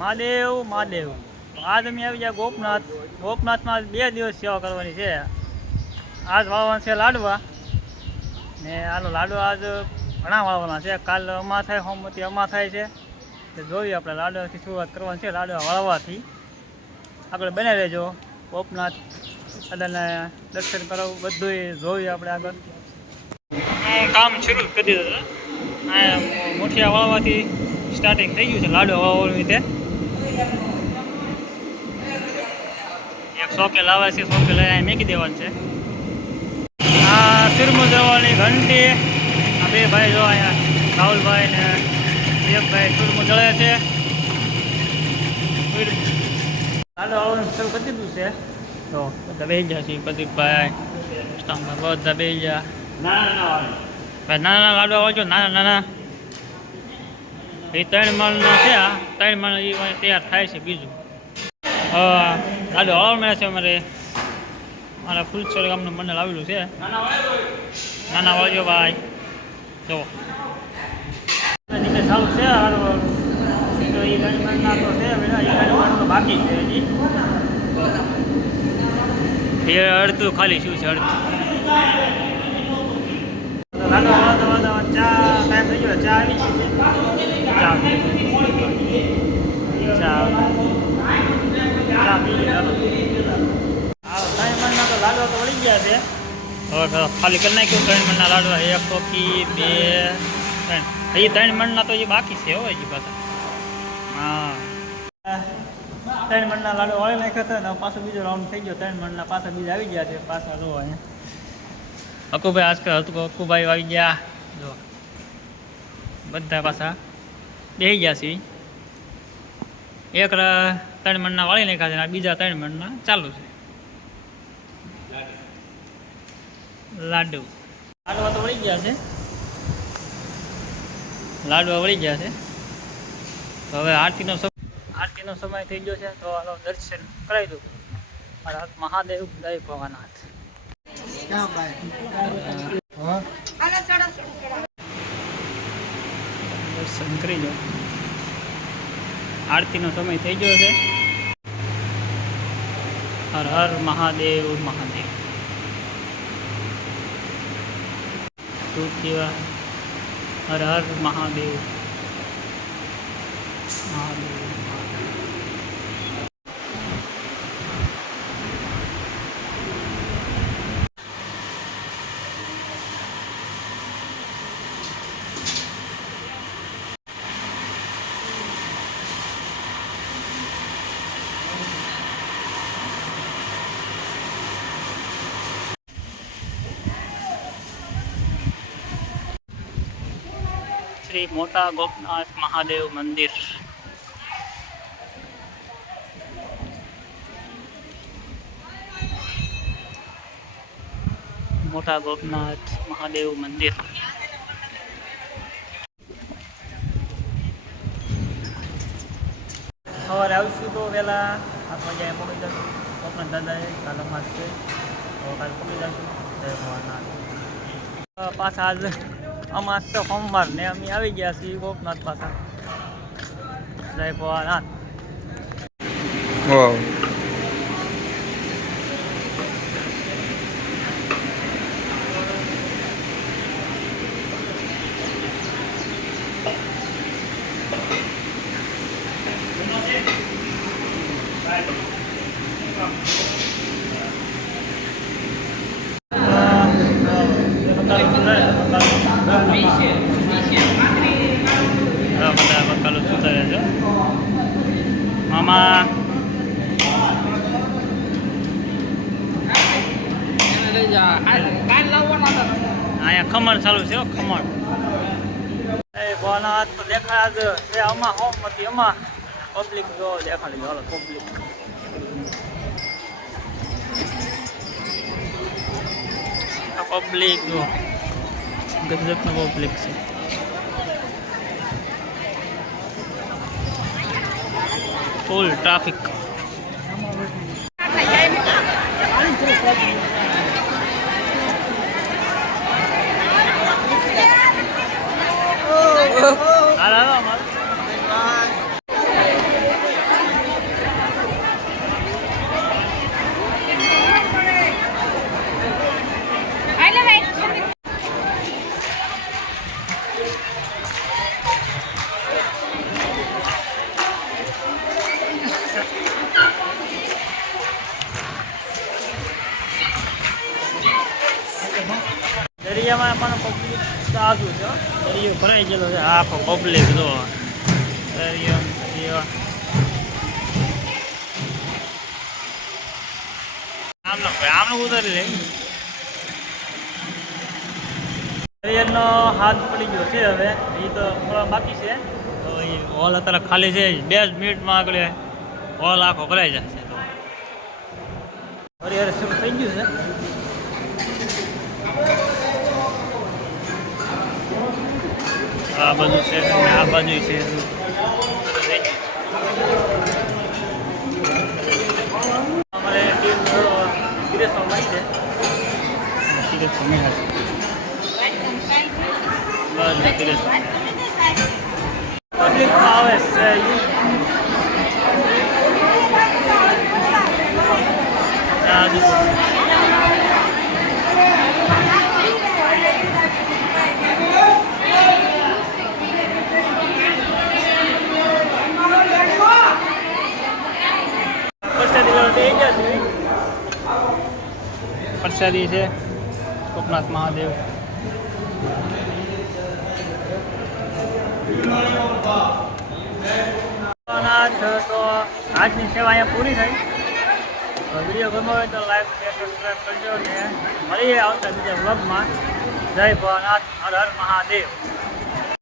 મહાદેવ મહાદેવ આજ અમે આવી ગયા ગોપનાથ. ગોપનાથમાં 2 દિવસ સેવા કરવાની છે. આજ વાળવાના છે લાડવા ને આનો લાડવા આજ ઘણા વાળવાના છે. કાલ અમા થાય, સોમવતી અમા થાય છે. તો જોઈએ આપણે લાડવાથી શરૂઆત કરવાની છે. લાડવા વાળવાથી આપણે બનાવી રહેજો. ગોપનાથ દાદાના દર્શન કરાવવું બધું જોઈએ આપણે આગળ. કામ શરૂ કરી દીધું હતું. મુઠિયા વાળવાથી સ્ટાર્ટિંગ થઈ ગયું છે લાડવા વાળવાની રીતે. એક સોકે લાવે છે, સોકે લઈને મેકી દેવાનું છે. આ ચૂરમું દળવાની ઘંટી. આ 2 ભાઈ જો અહીંયા રાહુલભાઈ ને વિવેકભાઈ ચૂરમું દળે છે. લાડવા વાળવાનું શરૂ કરી દીધું છે. તો બધા બેસી ગયા છે. પ્રદીપભાઈ બધા બેસી ગયા. નાના લાડવા વાળજો, નાના એ 3 મણના છે. આ 3 મણ એ તૈયાર થાય છે. બીજું લાડવા વાળવા છે અમારે. મારા ફૂલસર ગામનું મંડળ આવેલું છે. નાના વાળજો ભાઈ. જો ચાલુ છે બાકી છે હજી. એ અડધું ખાલી શું છે અડધું. લાડવા વાળવા ચા ટાઈમ થઈ ગયો. ચા આવી ગઈ છે. ચા પી તો લાડવા તો વળી ગયા છે. હવે ખાલી કરી નાખ્યું 3 મણના લાડવા. 1 ટોકી 2 3 એ 3 મણના તો એ બાકી છે. હોય હજી પાછા. હા 3 મણના લાડવા વાળી નાખ્યા હતા ને પાછો બીજો રાઉન્ડ થઈ ગયો. 3 મણના પાછા બીજા આવી ગયા છે. પાછા જો અહીંયા હકુભાઈ આજકાલ હકુભાઈ આવી ગયા. જો બધા પાછા બેસી ગયા છે. એક 3 મણના વાળી નાખ્યા છે અને બીજા 3 મણના ચાલુ છે. લાડવા તો વળી ગયા છે. લાડવા વળી ગયા છે. તો હવે આરતીનો સમય થઈ ગયો છે. તો હાલો દર્શન કરાવી દઉં. મારા હાથ મહાદેવ જય ભવાનાથ. દર્શન કરી દો. આરતીનો સમય થઈ ગયો છે. હર હર મહાદેવ મહાદેવ. હર હર મહાદેવ મહાદેવ. શ્રી મોટા ગોપનાથ મહાદેવ મંદિર. મોટા ગોપનાથ મહાદેવ મંદિર. સવારે આવશું તો વહેલા 7 વાગ્યા પકડી જશું. ગોપનાથ દાદાએ કાલ અમાસ છે. તો કાલે પકડી જશું. જય ભવાનાથ. પાછા આજ અમાસ તો સોમવાર ને અમે આવી ગયા છીએ ગોપનાથ પાછા. જય ભવાનાથ. બધા બકાલો સુધારે છે મામા. અહીંયા ખમણ ચાલુ છે. ખમણ એ ભોનાથ તો દેખાડ છે. આમાં હોમતી આમાં પબ્લિક જો દેખાડી દો. પબ્લિક જો ગજબનું પબ્લિક છે. Full traffic. હાલો દરિયામાં પણ પબ્લિક સાચું છે હો. દરિયો ભરાઈ ગયેલો છે આખો પબ્લિક જો દરિયો આમનો ઉતારી લે દરિયાનો હાથ પડી ગયો છે હવે એ તો થોડા બાકી છે તો એ હોલ અત્યારે ખાલી છે 2 મિનિટમાં આગળ હોલ આખો ભરાઈ જશે તો હરિહર શરૂ થઈ ગયું છે આ બાજુ છે આ બાજુ છે અમારે ટીમ સિરિયસમાં મળી છે સિરિયસમાં નહીં હશે બસ સિરિયસમાં પબ્લિકમાં આવે છે પ્રસાદી છે ગોપનાથ મહાદેવ તો આજની સેવા અહીંયા પૂરી થઈ વિડીયો ગમ્યો હોય તો લાઈક શેર સબસ્ક્રાઈબ કરજો ને મળીએ આવતા બીજા વ્લોગમાં જય ભોળાનાથ હર હર મહાદેવ